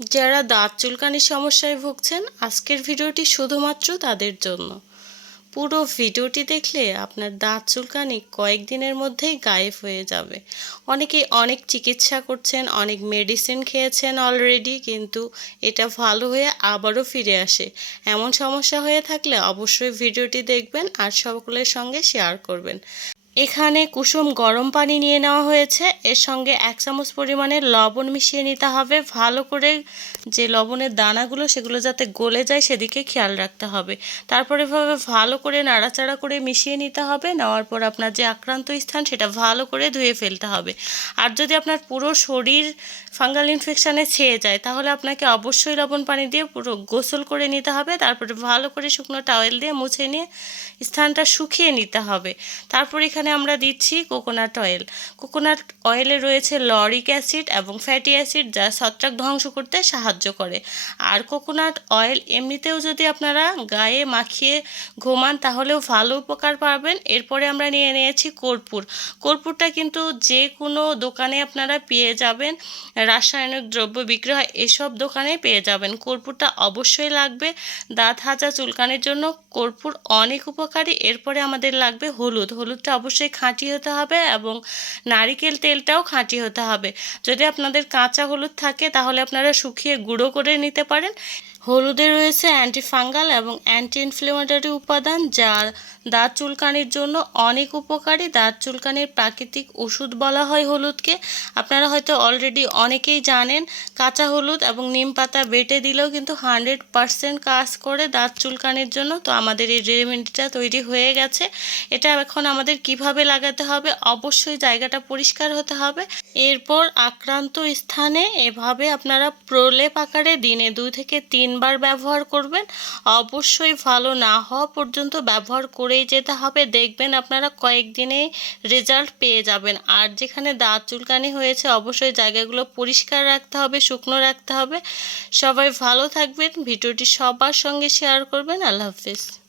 যারা দাঁত চুলকানির সমস্যায় ভুগছেন, আজকের ভিডিওটি শুধুমাত্র তাদের জন্য। পুরো ভিডিওটি দেখলে আপনার দাঁত চুলকানি কয়েকদিনের মধ্যেই গায়েব হয়ে যাবে। অনেকে অনেক চিকিৎসা করছেন, অনেক মেডিসিন খেয়েছেন অলরেডি কিন্তু এটা ভালো হয়ে আবারও ফিরে আসে। এমন সমস্যা হয়ে থাকলে অবশ্যই ভিডিওটি দেখবেন আর সকলের সঙ্গে শেয়ার করবেন। এখানে কুসুম গরম পানি নিয়ে নেওয়া হয়েছে। এর সঙ্গে এক চামচ পরিমাণে লবণ মিশিয়ে নিতে হবে। ভালো করে যে লবণের দানাগুলো, সেগুলো যাতে গলে যায়, সেদিকে খেয়াল রাখতে হবে। তারপরে এভাবে ভালো করে নাড়াচাড়া করে মিশিয়ে নিতে হবে। নেওয়ার পর আপনার যে আক্রান্ত স্থান, সেটা ভালো করে ধুয়ে ফেলতে হবে। আর যদি আপনার পুরো শরীর ফাঙ্গাল ইনফেকশানে ছেয়ে যায়, তাহলে আপনাকে অবশ্যই লবণ পানি দিয়ে পুরো গোসল করে নিতে হবে। তারপরে ভালো করে শুকনো টাওয়েল দিয়ে মুছে নিয়ে স্থানটা শুকিয়ে নিতে হবে। তারপর এখানে আমরা দিচ্ছি কোকোনাট অয়েল কোকোনাট অয়েলে রয়েছে লরিক অ্যাসিড এবং ফ্যাটি অ্যাসিড যা ছত্রাক ধ্বংস করতে সাহায্য করে। আর কোকোনাট অয়েল এমনিতেও যদি আপনারা গায়ে মাখিয়ে ঘুমান, তাহলেও ভালো উপকার পাবেন। এরপরে আমরা নিয়ে নিয়েছি কর্পূর। কর্পূরটা কিন্তু যে কোনো দোকানে আপনারা পেয়ে যাবেন। রাসায়নিক দ্রব্য বিক্রি হয় এসব দোকানে পেয়ে যাবেন। কর্পূরটা অবশ্যই লাগবে। দাঁত হাজা চুলকানির জন্য কর্পূর অনেক উপকারী। এরপরে আমাদের লাগবে হলুদ। হলুদটা অবশ্যই খাঁটি হতে হবে এবং নারিকেল তেলটাও খাঁটি হতে হবে। যদি আপনাদের কাঁচা হলুদ থাকে, তাহলে আপনারা শুকিয়ে গুঁড়ো করে নিতে পারেন। হলুদে রয়েছে অ্যান্টিফাঙ্গাল এবং অ্যান্টি ইনফ্লেমেটরি উপাদান, যা দাঁত চুলকানির জন্য অনেক উপকারী। দাঁত চুলকানির প্রাকৃতিক ওষুধ বলা হয় হলুদকে। আপনারা হয়তো অলরেডি অনেকেই জানেন, কাঁচা হলুদ এবং নিম পাতা বেটে দিলেও কিন্তু হান্ড্রেড পারসেন্ট কাজ করে দাঁত চুলকানির জন্য। তো আমাদের এই রেমেডিটা তৈরি হয়ে গেছে। এটা এখন আমাদের কীভাবে লাগাতে হবে? অবশ্যই জায়গাটা পরিষ্কার হতে হবে। এরপর আক্রান্ত স্থানে এভাবে আপনারা প্রলেপ আকারে দিনে দুই থেকে তিনবার ব্যবহার করবেন। অবশ্যই ভালো না হওয়া পর্যন্ত ব্যবহার করেই যেতে হবে। দেখবেন আপনারা কয়েকদিনেই রেজাল্ট পেয়ে যাবেন। আর যেখানে দাঁত চুলকানি হয়েছে, অবশ্যই জায়গাগুলো পরিষ্কার রাখতে হবে, শুকনো রাখতে হবে। সবাই ভালো থাকবেন। ভিডিওটি সবার সঙ্গে শেয়ার করবেন। আল্লাহ হাফিজ।